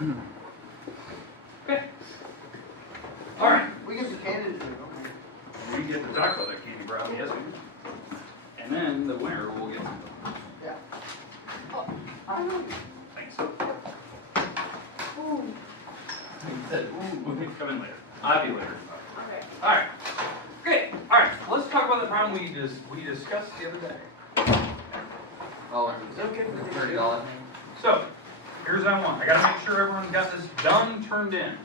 Okay. All right. We get the candy too, don't we? We get the chocolate candy brownie, yes we do. And then the winner will get some. Yeah. Thanks. So. Ooh. We'll come in later. I'll be later. Okay. All right. Great. All right. Let's talk about the problem we discussed the other day. Oh, is it okay for the $30 thing? So, here's what I want. I got to make sure everyone got this done, turned in.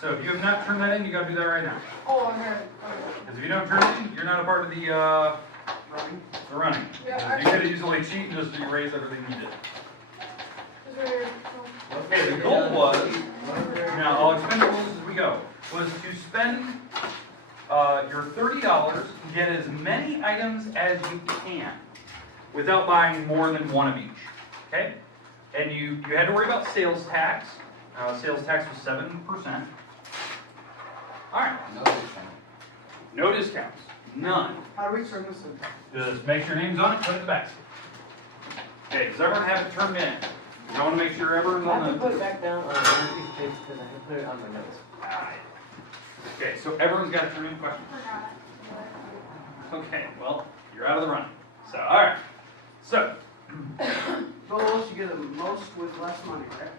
So if you have not turned that in, you got to do that right now. Oh, I'm here. Because if you don't turn it in, you're not a part of the Running. running. Yeah, You could have easily cheated and just erase everything you did. Okay, the goal was, now I'll explain the rules as we go, was to spend your $30 and get as many items as you can without buying more than one of each. Okay? And you had to worry about sales tax. Sales tax was 7%. All right. No discount. No discounts. None. How do we turn this in? Just make sure your name's on it, put it in the basket. Okay, does everyone have it turned in? I want to make sure everyone's I on can the... put it back down on one piece of paper because I can put it on my notes. Okay, so everyone's got a turn in question? Okay, well, you're out of the running. So, all right. So, Goal is to get the most with less money, right?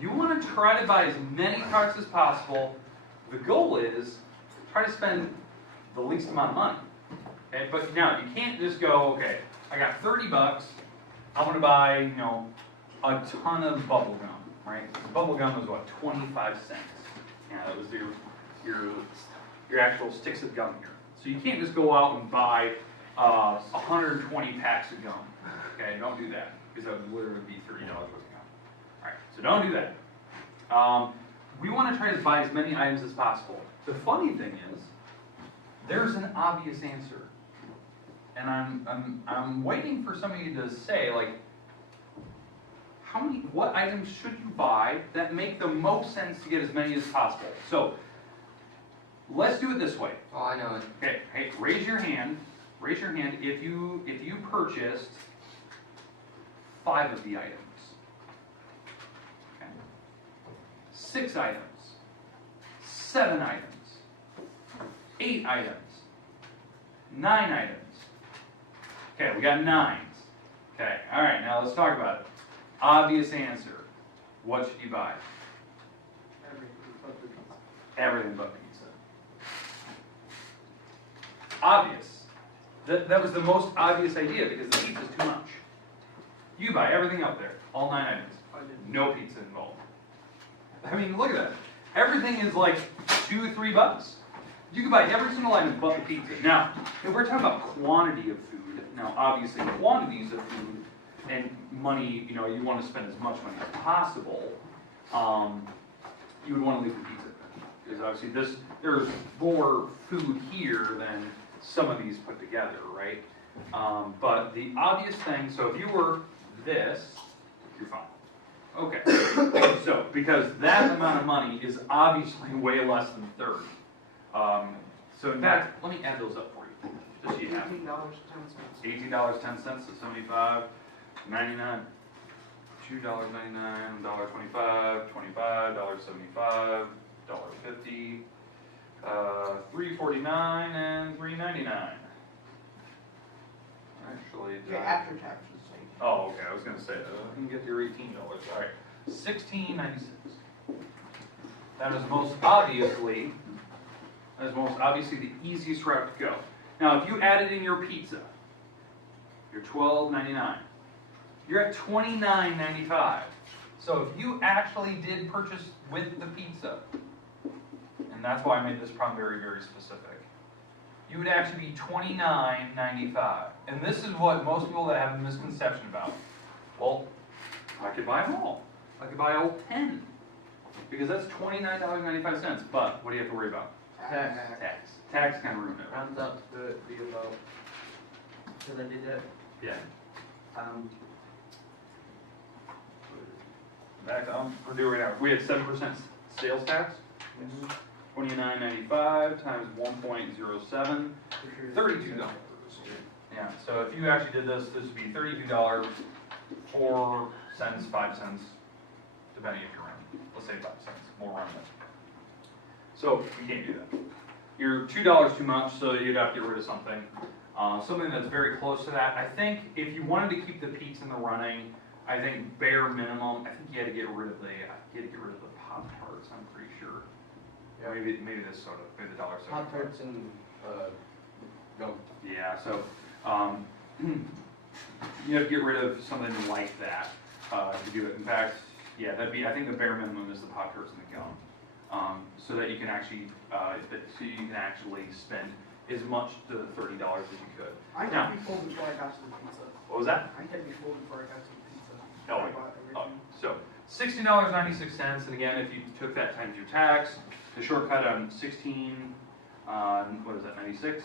you want to try to buy as many products as possible. The goal is try to spend the least amount of money. Okay, but now you can't just go, okay, I got 30 bucks. I want to buy, you know, a ton of bubble gum, right? Bubble gum was what, 25 cents. Yeah, that was your actual sticks of gum here. So you can't just go out and buy 120 packs of gum. Okay, don't do that because that would literally be $30 worth of gum. All right, so don't do that. We want to try to buy as many items as possible. The funny thing is, there's an obvious answer, and I'm waiting for somebody to say like, what items should you buy that make the most sense to get as many as possible? So let's do it this way. Oh, I know it. Okay, hey, raise your hand. Raise your hand if you purchased 5 of the items. Okay. 6 items. 7 items. 8 items. 9 items. Okay, we got 9s. Okay, all right, now let's talk about it. Obvious answer. What should you buy? Everything but pizza. Obvious. That was the most obvious idea because the pizza's too much. You buy everything up there, all 9 items. No pizza involved. I mean, look at that. Everything is like $2-3 bucks. You can buy every single item but the pizza. Now, if we're talking about quantity of food, now obviously quantities of food and money, you know, you want to spend as much money as possible, you would want to leave the pizza. Because obviously there's more food here than some of these put together, right? But the obvious thing, so if you were this, you're fine. Okay, so because that amount of money is obviously way less than 30. So in fact, let me add those up for you, just so you have it. $18.10. $18.10 to 75, 99, $2.99, $1.25, $25, $75, $1.50, $3.49, and $3.99. Actually, Yeah, after taxes. oh, okay. I was gonna say I can get your $18. All right, $16.96. That is most obviously the easiest route to go. Now, if you added in your pizza, you're $12.99. You're at $29.95. So if you actually did purchase with the pizza, and that's why I made this problem very, very specific, you would actually be $29.95. And this is what most people that have a misconception about. Well, I could buy them all. I could buy all 10. Because that's $29.95. But what do you have to worry about? Tax. Tax. Tax kind of ruined it. Rounds up to be about, because I did that. Yeah. Back we're doing right now. We had 7% sales tax. $29.95 times 1.07, $32. Yeah. So if you actually did this, this would be $32, 4 cents, 5 cents, depending if you're running. Let's say 5 cents, more run than. So you can't do that. You're $2 too much, so you'd have to get rid of something. Something that's very close to that. I think if you wanted to keep the Pete's in the running, I think bare minimum, I think you had to get rid of the Pop-Tarts, I'm pretty sure. Yeah. Maybe this soda, maybe the dollar soda. Pop-Tarts and, gum. Yeah, so, you have to get rid of something like that, to do it. In fact, yeah, I think the bare minimum is the Pop-Tarts and the gum. So that you can actually, spend as much to the $30 as you could. I had Now- to be full before I got to the pizza. What was that? I had to be full before I got to the pizza. Oh, I wait. bought Oh, everything. so $16.96, and again, if you took that times your tax, the shortcut on 16, what is that, 96,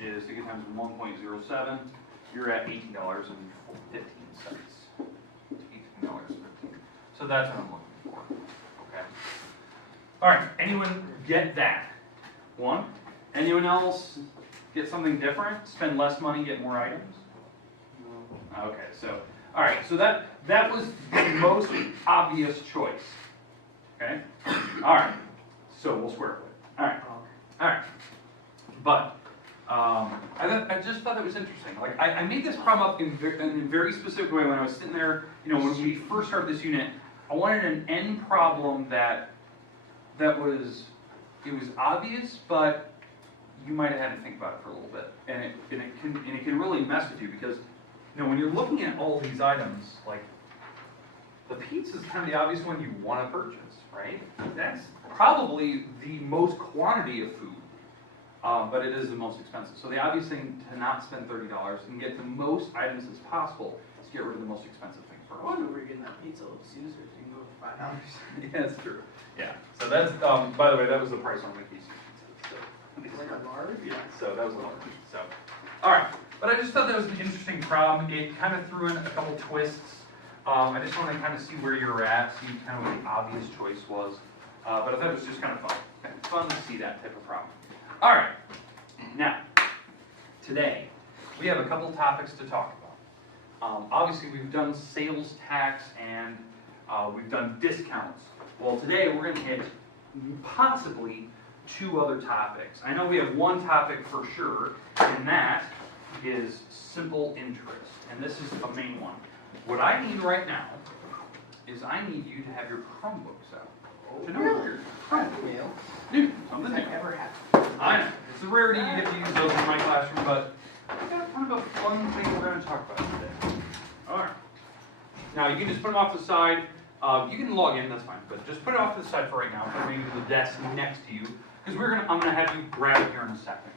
is to get times 1.07, you're at $18.15. $18.15. So that's what I'm looking for, okay? All right, anyone get that? One? Anyone else get something different? Spend less money, get more items? Okay, so, all right, so that was the most obvious choice. Okay? All right, so we'll square it. All right, all right. But I just thought that was interesting. Like I made this problem up in a very specific way when I was sitting there. You know, when we first started this unit, I wanted an end problem that was obvious, but you might have had to think about it for a little bit, and it can really mess with you because, you know, when you're looking at all these items, like the pizza is kind of the obvious one you want to purchase, right? That's probably the most quantity of food, but it is the most expensive. So the obvious thing to not spend $30 and get the most items as possible is get rid of the most expensive thing I first. wonder where you're getting that pizza at Caesars. You can go for $5. Yeah, that's true. Yeah. So that's by the way, that was the price on Mickey's pizza. So. Like a large? Yeah, so that was a large. So, all right. But I just thought that was an interesting problem. It kind of threw in a couple twists. I just want to kind of see where you're at, see kind of what the obvious choice was. But I thought it was just kind of fun. Fun to see that type of problem. All right. Now, today, we have a couple topics to talk about. Obviously, we've done sales tax and we've done discounts. Well, today we're going to hit possibly 2 other topics. I know we have one topic for sure, and that is simple interest. And this is a main one. What I need right now is I need you to have your Chromebooks out. To know what you're Mail. new, something new. I never had. I know. It's a rarity you get to use those in my classroom, but I got kind of a fun thing we're going to talk about today. All right. Now, you can just put them off to the side. You can log in, that's fine, but just put it off to the side for right now, or maybe to the desk next to you, because I'm going to have you grab it here in a second.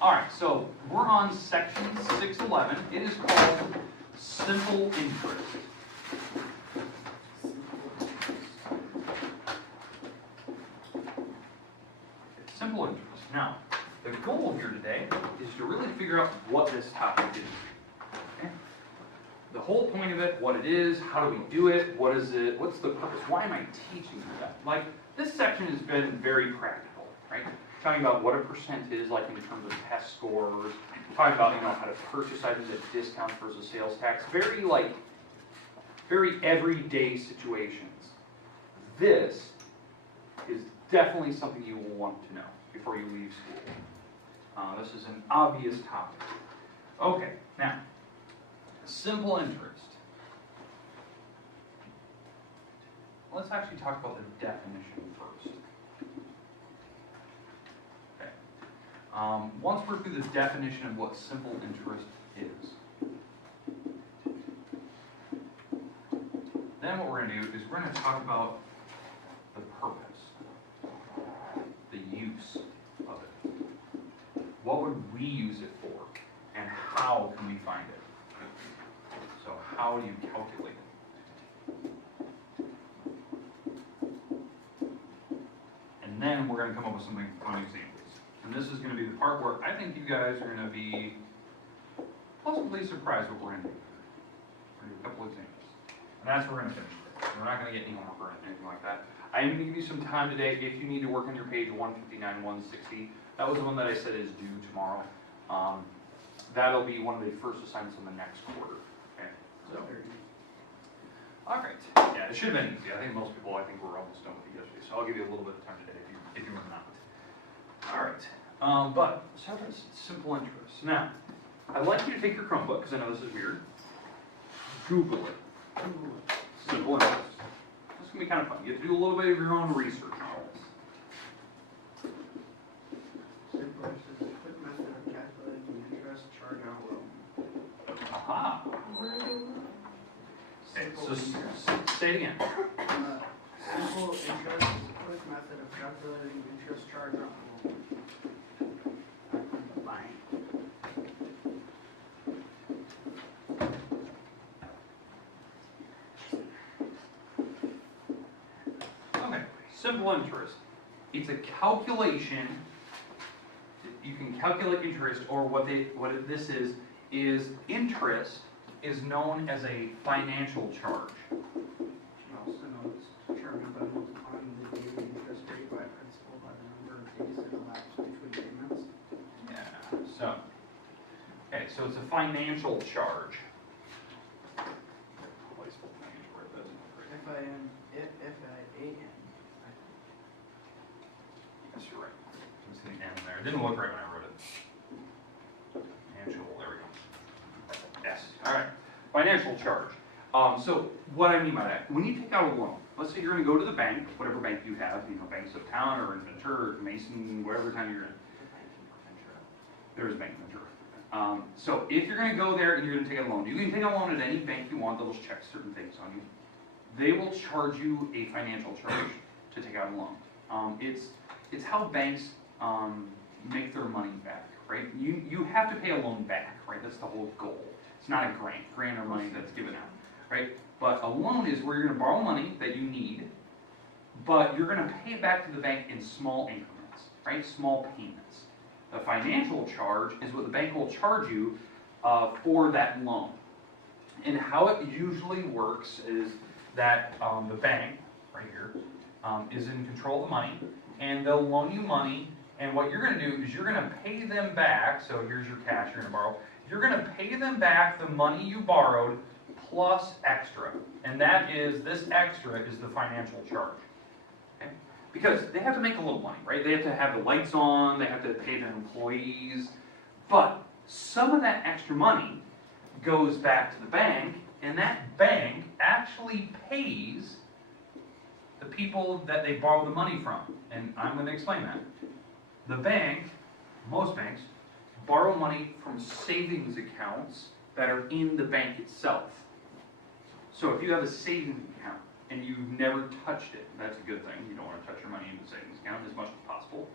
All right, so we're on section 611. It is called simple interest. Simple interest. Now, the goal here today is to really figure out what this topic is. Okay? The whole point of it, what it is, how do we do it, what is it, what's the purpose, why am I teaching you that? Like, this section has been very practical, right? Talking about what a percent is, like in terms of test scores, talking about, you know, how to purchase items at discounts versus sales tax, very everyday situations. This is definitely something you will want to know before you leave school. This is an obvious topic. Okay, now, simple interest. Let's actually talk about the definition first. Okay. Once we're through the definition of what simple interest is, then what we're going to do is we're going to talk about the purpose, the use of it. What would we use it for, and how can we find it? So how do you calculate it? And then we're going to come up with some fun examples. And this is going to be the part where I think you guys are going to be pleasantly surprised what we're going to do. We're going to do a couple examples. And that's where we're going to finish today. We're not going to get any homework or anything like that. I am going to give you some time today if you need to work on your page 159, 160. That was the one that I said is due tomorrow. That'll be one of the first assignments in the next quarter. Okay. So, All right. Yeah, it should have been easy. I think most people, were almost done with it yesterday, so I'll give you a little bit of time today if you were not. All right. But let's have this simple interest. Now, I'd like you to take your Chromebook, because I know this is weird. Google it. Simple interest. This is going to be kind of fun. You have to do a little bit of your own research on all this. Simple interest is a quick method of calculating the interest charged on a loan. Aha. Okay, so say it again. Simple interest is a quick method of calculating the interest charged on a loan. Fine. Okay, simple interest. It's a calculation. You can calculate interest, or this is interest is known as a financial charge. Also known as determined by multiplying the daily interest rate by principal by the number of days that elapse between payments. Yeah. So it's a financial charge. F-I-N-A-N. Yes, you're right. There's an N there. It didn't look right when I wrote it. Financial, there we go. Yes, all right. Financial charge. So what I mean by that, when you take out a loan, let's say you're going to go to the bank, whatever bank you have, banks of town or in Ventura or Mason, whatever town you're in. There is a bank in Ventura. So if you're going to go there and you're going to take a loan, you can take a loan at any bank you want. They'll just check certain things on you. They will charge you a financial charge to take out a loan. It's how banks make their money back, right? You have to pay a loan back, right? That's the whole goal. It's not a grant or money that's given out, right? But a loan is where you're going to borrow money that you need, but you're going to pay it back to the bank in small increments, right? Small payments. The financial charge is what the bank will charge you for that loan. And how it usually works is that the bank, right here, is in control of the money, and they'll loan you money, and what you're going to do is you're going to pay them back. So here's your cash you're going to borrow. You're going to pay them back the money you borrowed plus extra, and this extra is the financial charge. Okay? Because they have to make a little money, right? They have to have the lights on, they have to pay their employees, but some of that extra money goes back to the bank, and that bank actually pays the people that they borrow the money from. And I'm going to explain that. The bank, most banks, borrow money from savings accounts that are in the bank itself. So if you have a savings account and you've never touched it, that's a good thing. You don't want to touch your money in the savings account as much as possible.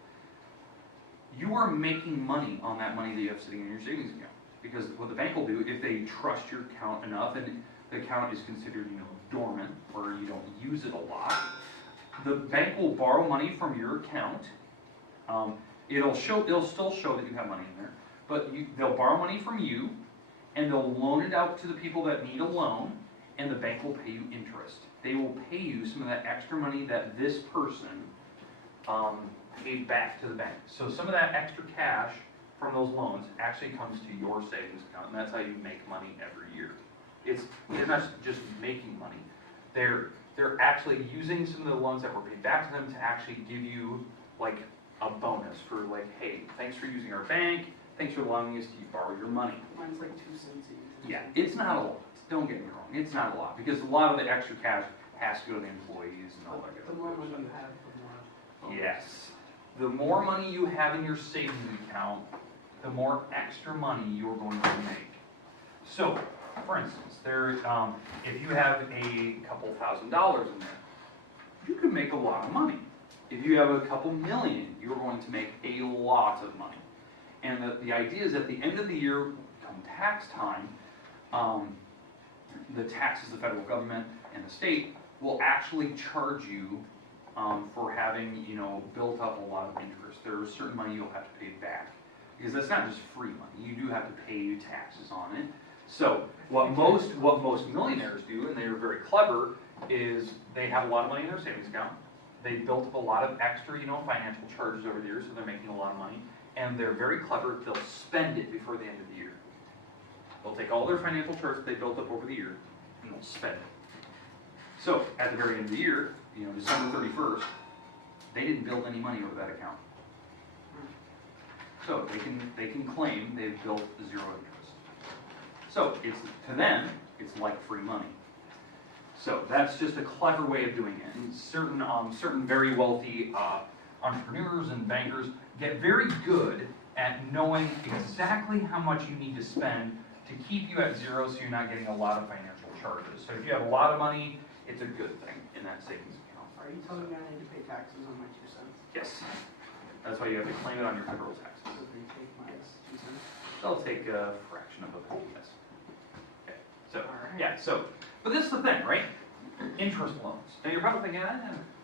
You are making money on that money that you have sitting in your savings account. Because what the bank will do, if they trust your account enough and the account is considered, dormant, or you don't use it a lot, the bank will borrow money from your account. It'll still show that you have money in there, but they'll borrow money from you, and they'll loan it out to the people that need a loan, and the bank will pay you interest. They will pay you some of that extra money that this person paid back to the bank. So some of that extra cash from those loans actually comes to your savings account, and that's how you make money every year. They're not just making money. They're actually using some of the loans that were paid back to them to actually give you like a bonus for like, hey, thanks for using our bank, thanks for allowing us to borrow your money. Mine's like 2 cents each. Yeah, it's not a lot. Don't get me wrong, it's not a lot, because a lot of the extra cash has to go to the employees and all that good The more stuff. money you have, the more. Yes. The more money you have in your savings account, the more extra money you're going to make. So, for instance, if you have a couple $1,000s in there, you can make a lot of money. If you have a couple million, you're going to make a lot of money. And the idea is at the end of the year, come tax time, the taxes, the federal government and the state will actually charge you for having, built up a lot of interest. There is certain money you'll have to pay back, because that's not just free money. You do have to pay taxes on it. So what most millionaires do, and they are very clever, is they have a lot of money in their savings account. They built up a lot of extra, financial charges over the years, so they're making a lot of money. And they're very clever. They'll spend it before the end of the year. They'll take all their financial charges they built up over the year, and they'll spend it. So at the very end of the year, you know, December 31st, they didn't build any money over that account. So they can claim they've built zero interest. So it's, to them, it's like free money. So that's just a clever way of doing it. And certain very wealthy entrepreneurs and bankers get very good at knowing exactly how much you need to spend to keep you at zero so you're not getting a lot of financial charges. So if you have a lot of money, it's a good thing in that savings account. Are you telling me I need to pay taxes on my 2 cents? Yes. That's why you have to claim it on your federal taxes. So they take my 2 cents? They'll take a fraction of it, yes. Okay, so, Alright. yeah, so, but this is the thing, right? Interest loans. Now you're probably thinking,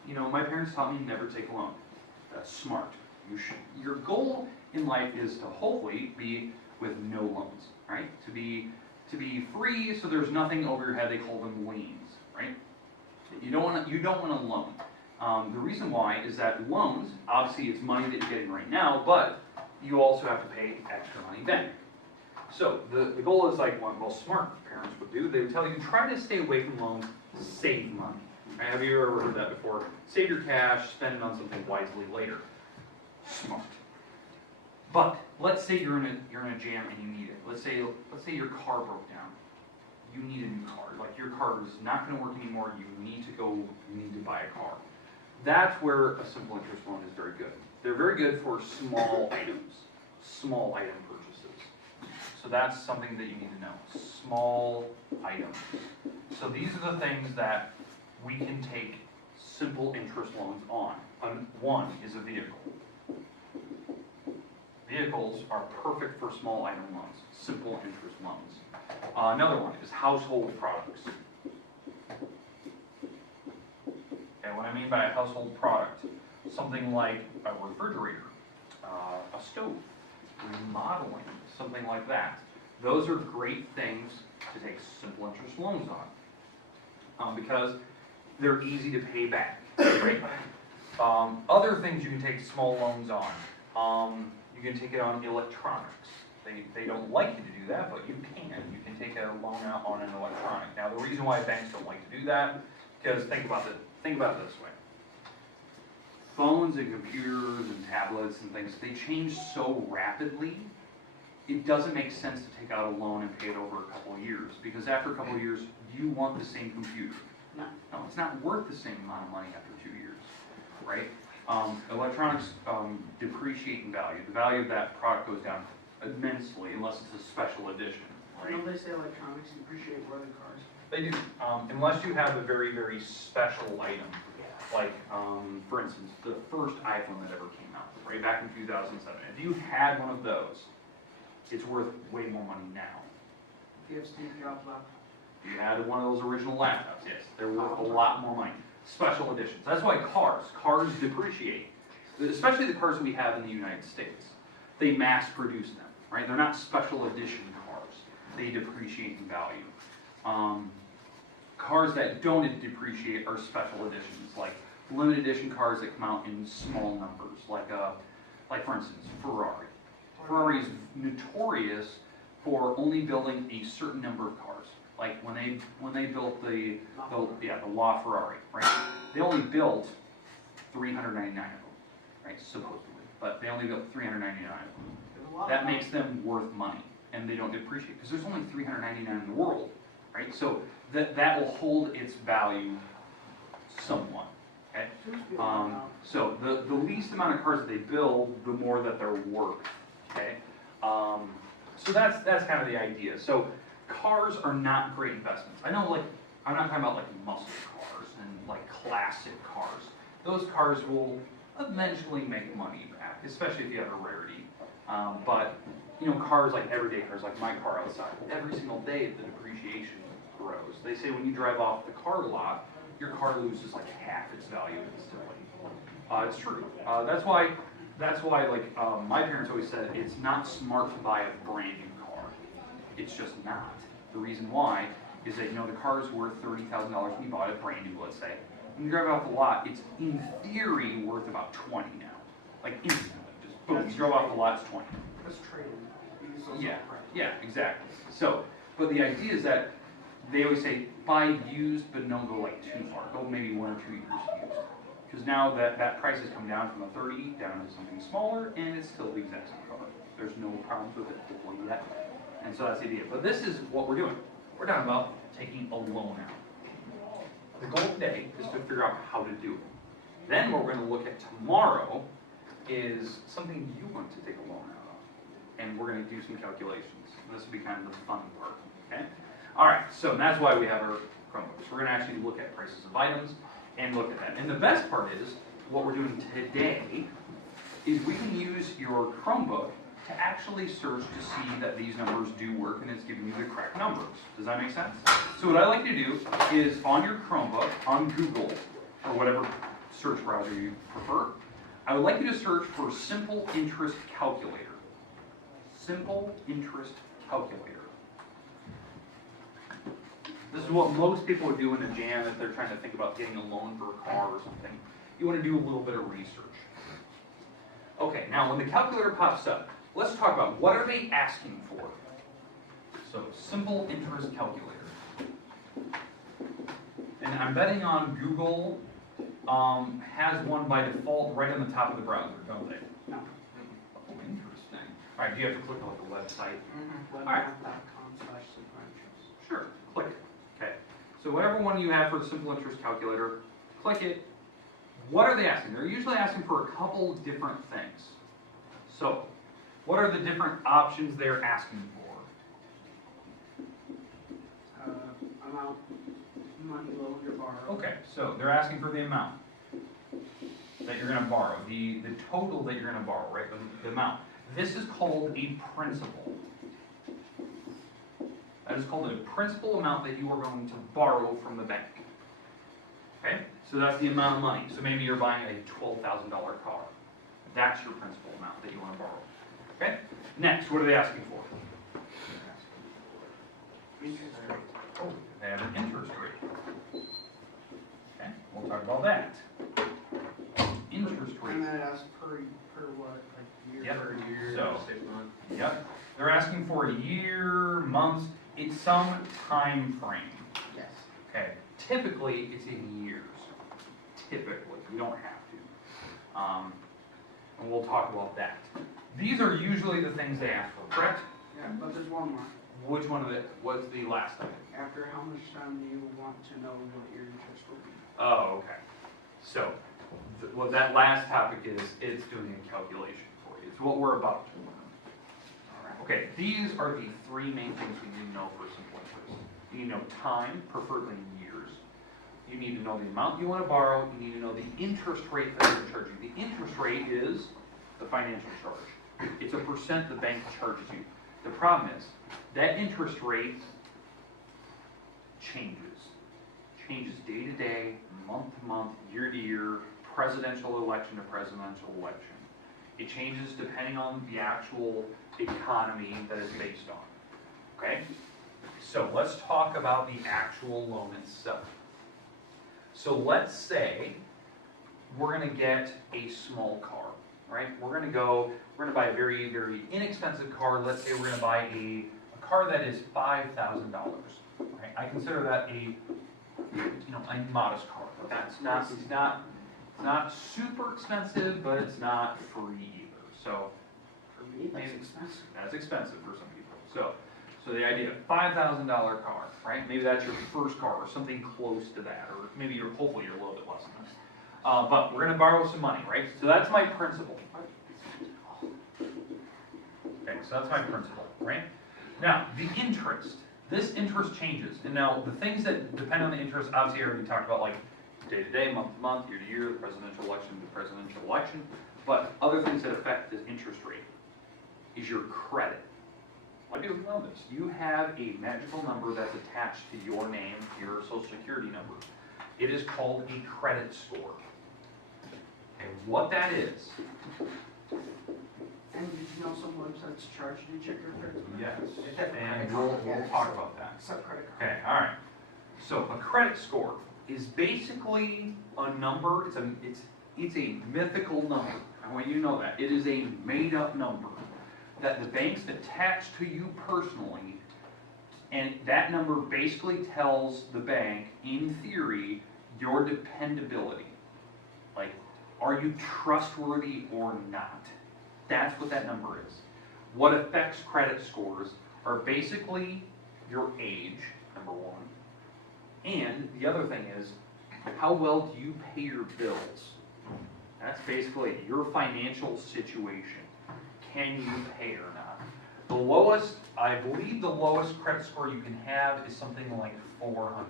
you know, my parents taught me never take a loan. That's smart. Your goal in life is to hopefully be with no loans, right? To be free, so there's nothing over your head. They call them liens, right? You don't want a loan. The reason why is that loans, obviously, it's money that you're getting right now, but you also have to pay extra money back. So the goal is like what most smart parents would do. They would tell you try to stay away from loans, save money. Right? Have you ever heard that before? Save your cash, spend it on something wisely later. Smart. But let's say you're in a jam and you need it. Let's say your car broke down. You need a new car. Like your car is not going to work anymore. You need to buy a car. That's where a simple interest loan is very good. They're very good for small items, small item purchases. So that's something that you need to know. Small items. So these are the things that we can take simple interest loans on. One is a vehicle. Vehicles are perfect for small item loans, simple interest loans. Another one is household products. Okay, what I mean by a household product, something like a refrigerator, a stove, remodeling, something like that. Those are great things to take simple interest loans on because they're easy to pay back, right? Other things you can take small loans on. You can take it on electronics. They don't like you to do that, but you can. You can take a loan out on an electronic. Now, the reason why banks don't like to do that, because think about it this way. Phones and computers and tablets and things, they change so rapidly, it doesn't make sense to take out a loan and pay it over a couple of years, because after a couple of years, you want the same computer. No. No, it's not worth the same amount of money after 2 years, right? Electronics depreciate in value. The value of that product goes down immensely unless it's a special edition, right? Don't they say electronics depreciate more than cars? They do, unless you have a very, very special item. Like, for instance, the first iPhone that ever came out, right back in 2007. If you had one of those, it's worth way more money now. If you have Steve Jobs left. If you had one of those original laptops, yes, they're worth a lot more money. Special editions. That's why cars depreciate. Especially the cars we have in the United States. They mass produce them, right? They're not special edition cars. They depreciate in value. Cars that don't depreciate are special editions, like limited edition cars that come out in small numbers, like for instance, Ferrari. Ferrari is notorious for only building a certain number of cars. Like when they built the LaFerrari, right? They only built 399 of them, right? Supposedly, but they only built 399 of them. That makes them worth money, and they don't depreciate because there's only 399 in the world, right? So that will hold its value somewhat. Okay. So the least amount of cars that they build, the more that they're worth. Okay. So that's kind of the idea. So cars are not great investments. I know, like, I'm not talking about like muscle cars and like classic cars. Those cars will eventually make money back, especially if you have a rarity. But you know, cars like everyday cars, like my car outside, every single day the depreciation grows. They say when you drive off the car lot, your car loses like half its value instantly. It's true. That's why like my parents always said it's not smart to buy a brand new car. It's just not. The reason why is that, you know, the car is worth $30,000 when you bought it brand new, let's say. When you drive it off the lot, it's in theory worth about 20 now. Like instantly, just boom, you drove off the lot, it's 20. That's trading. Yeah, exactly. So, but the idea is that they always say buy used, but don't go like too far. Go maybe 1 or 2 years used. Because now that price has come down from a 30 down to something smaller, and it's still the exact same car. There's no problems with it hopefully yet. And so that's the idea. But this is what we're doing. We're talking about taking a loan out. The goal today is to figure out how to do it. Then what we're going to look at tomorrow is something you want to take a loan out of. And we're going to do some calculations. This will be kind of the fun part, okay? All right, so that's why we have our Chromebooks. We're going to actually look at prices of items and look at that. And the best part is, what we're doing today is we can use your Chromebook to actually search to see that these numbers do work and it's giving you the correct numbers. Does that make sense? So what I like to do is on your Chromebook, on Google, or whatever search browser you prefer, I would like you to search for simple interest calculator. Simple interest calculator. This is what most people would do in a jam if they're trying to think about getting a loan for a car or something. You want to do a little bit of research. Okay, now when the calculator pops up, let's talk about what are they asking for. So, simple interest calculator. And I'm betting on Google has one by default right on the top of the browser, don't they? No. Oh, interesting. All right, do you have to click on the website? Webmap.com/simple-interest. Sure, click it. Okay. So whatever one you have for the simple interest calculator, click it. What are they asking? They're usually asking for a couple different things. So, what are the different options they're asking for? Amount, money loaned or borrowed. Okay, so they're asking for the amount that you're going to borrow, the total that you're going to borrow, right? The amount. This is called a principal. That is called a principal amount that you are going to borrow from the bank. Okay? So that's the amount of money. So maybe you're buying a $12,000 car. That's your principal amount that you want to borrow. Okay? Next, what are they asking for? Interest rate. Oh, they have an interest rate. Okay, we'll talk about that. Interest rate. And then it asks per what, like year? Yep. Per year, So- 6 months. Yep. They're asking for a year, months, it's some time frame. Yes. Okay, typically it's in years. Typically, we don't have to. And we'll talk about that. These are usually the things they ask for, correct? Yeah, but there's one more. Which one of the, what's the last item? After how much time do you want to know what your interest will be? Oh, okay. So, what that last topic is, it's doing a calculation for you. It's what we're about to learn. Okay, these are the three main things we need to know for simple interest. You need to know time, preferably in years. You need to know the amount you want to borrow. You need to know the interest rate that they're charging. The interest rate is the financial charge. It's a percent the bank charges you. The problem is, that interest rate changes. Changes day to day, month to month, year to year, presidential election to presidential election. It changes depending on the actual economy that it's based on. Okay? So let's talk about the actual loan itself. So let's say we're going to get a small car, right? We're going to buy a very, very inexpensive car. Let's say we're going to buy a car that is $5,000. Right? I consider that a modest car. It's not super expensive, but it's not free either. So For me, that's maybe expensive. that's expensive for some people. So the idea, $5,000 car, right? Maybe that's your first car or something close to that, or maybe hopefully you're a little bit less than this. But we're gonna borrow some money, right? So that's my principal. Okay, so that's my principal, right? Now, the interest. This interest changes. And now the things that depend on the interest, obviously I already talked about, like day to day, month to month, year to year, presidential election to presidential election. But other things that affect the interest rate is your credit. A lot of people know this. You have a magical number that's attached to your name, your social security number. It is called a credit score. And what that is, And did you know some websites charge you to check your credit score? yes, and we'll talk about that. Except credit card. Okay, all right. So a credit score is basically a number. It's a mythical number. I want you to know that. It is a made-up number that the banks attach to you personally And that number basically tells the bank, in theory, your dependability. Like, are you trustworthy or not? That's what that number is. What affects credit scores are basically your age, number one. And the other thing is, how well do you pay your bills? That's basically your financial situation. Can you pay or not? The lowest, I believe the lowest credit score you can have is something like 400.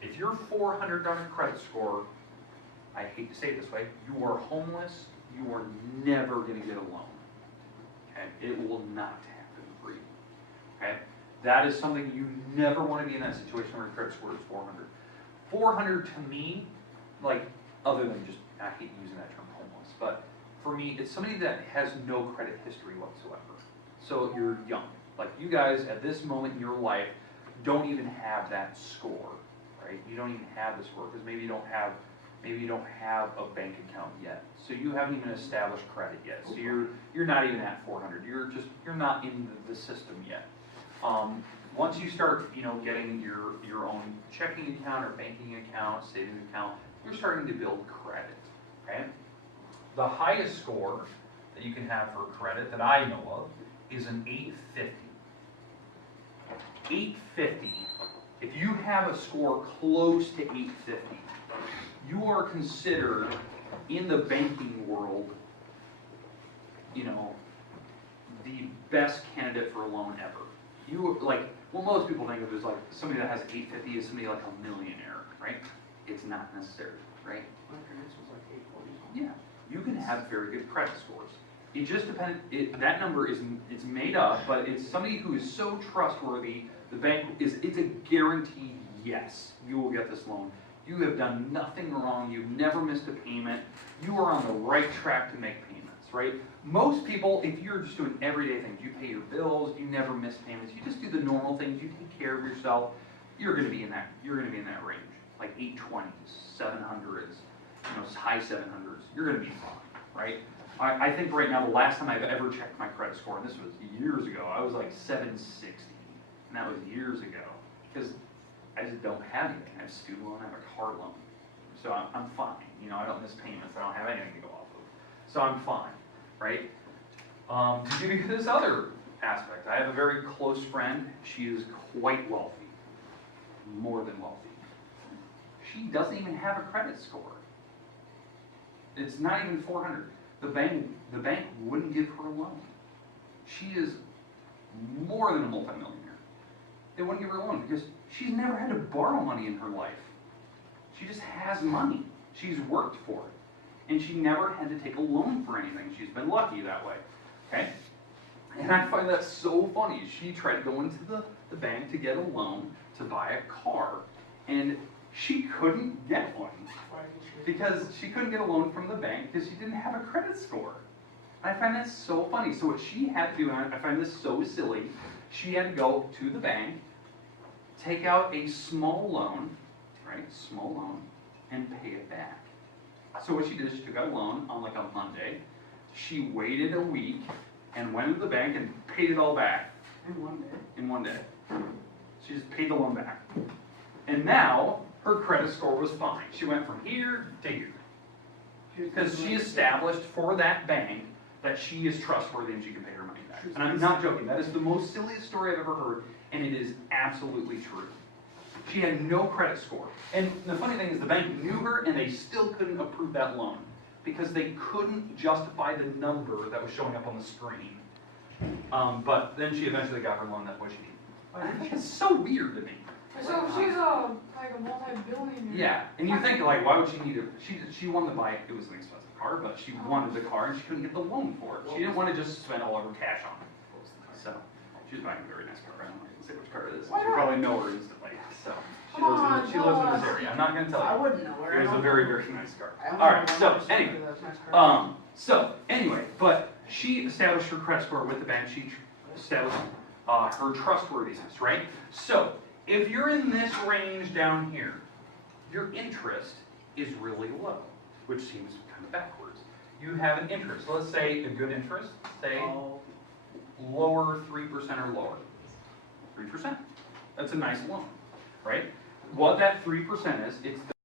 If you're 400 on a credit score, I hate to say it this way, you are homeless, you are never gonna get a loan. Okay, it will not happen for you. Okay, that is something you never wanna be in, that situation where your credit score is 400. 400 to me, like, other than just, I hate using that term homeless, but for me, it's somebody that has no credit history whatsoever. So you're young, like you guys at this moment in your life don't even have that score, right? You don't even have the score because maybe you don't have a bank account yet. So you haven't even established credit yet. So you're not even at 400. You're not in the system yet. Once you start, getting your own checking account or banking account, savings account, you're starting to build credit, okay? The highest score that you can have for credit that I know of is an 850. 850, if you have a score close to 850, you are considered, in the banking world, the best candidate for a loan ever. What most people think of is like somebody that has 850 is somebody like a millionaire, right? It's not necessary, right? My parents was like 840. Yeah, you can have very good credit scores. It just depends, that number it's made up, but it's somebody who is so trustworthy, it's a guaranteed yes, you will get this loan. You have done nothing wrong, you've never missed a payment, you are on the right track to make payments, right? Most people, if you're just doing everyday things, you pay your bills, you never miss payments, you just do the normal things, you take care of yourself, you're gonna be in that range. Like 820s, 700s, high 700s, you're gonna be fine, right? I think right now the last time I've ever checked my credit score, and this was years ago, I was like 760, and that was years ago, because I just don't have anything. I have a student loan, I have a car loan, so I'm fine. I don't miss payments, I don't have anything to go off of, so I'm fine, right? To give you this other aspect, I have a very close friend. She is quite wealthy, more than wealthy. She doesn't even have a credit score. It's not even 400. The bank wouldn't give her a loan. She is more than a multimillionaire. They wouldn't give her a loan because she's never had to borrow money in her life. She just has money. She's worked for it. And she never had to take a loan for anything. She's been lucky that way. Okay? And I find that so funny. She tried to go into the bank to get a loan to buy a car. And she couldn't get one. Because she couldn't get a loan from the bank because she didn't have a credit score. I find that so funny. So what she had to do, and I find this so silly, she had to go to the bank, take out a small loan, right, and pay it back. So what she did is she took out a loan on like a Monday, she waited a week, and went to the bank and paid it all back. In one day. She just paid the loan back. And now, her credit score was fine. She went from here to here. Because she established for that bank that she is trustworthy and she can pay her money back. And I'm not joking. That is the most silliest story I've ever heard, and it is absolutely true. She had no credit score. And the funny thing is the bank knew her and they still couldn't approve that loan because they couldn't justify the number that was showing up on the screen. But then she eventually got her loan that way she needed. I think it's so weird to me. So she's like a multi-billionaire. Yeah, and you think like, why would she need it? She wanted to buy it. It was an expensive car, but she wanted the car and she couldn't get the loan for it. She didn't want to just spend all of her cash on it. So she was buying a very nice car. I don't know say which car it is. Why You not? probably know her instantly. So she Come lives in on, this area. I'm not going to tell I you. wouldn't know where. It was a very, very nice car. I only All right. know So my anyway. sister, that's my car. So anyway, but she established her credit score with the bank. She established her trustworthiness, right? So if you're in this range down here, your interest is really low, which seems kind of backwards. You have an interest. Let's say a good interest, say lower 3% or lower, 3%. That's a nice loan, right? What that 3% is, it's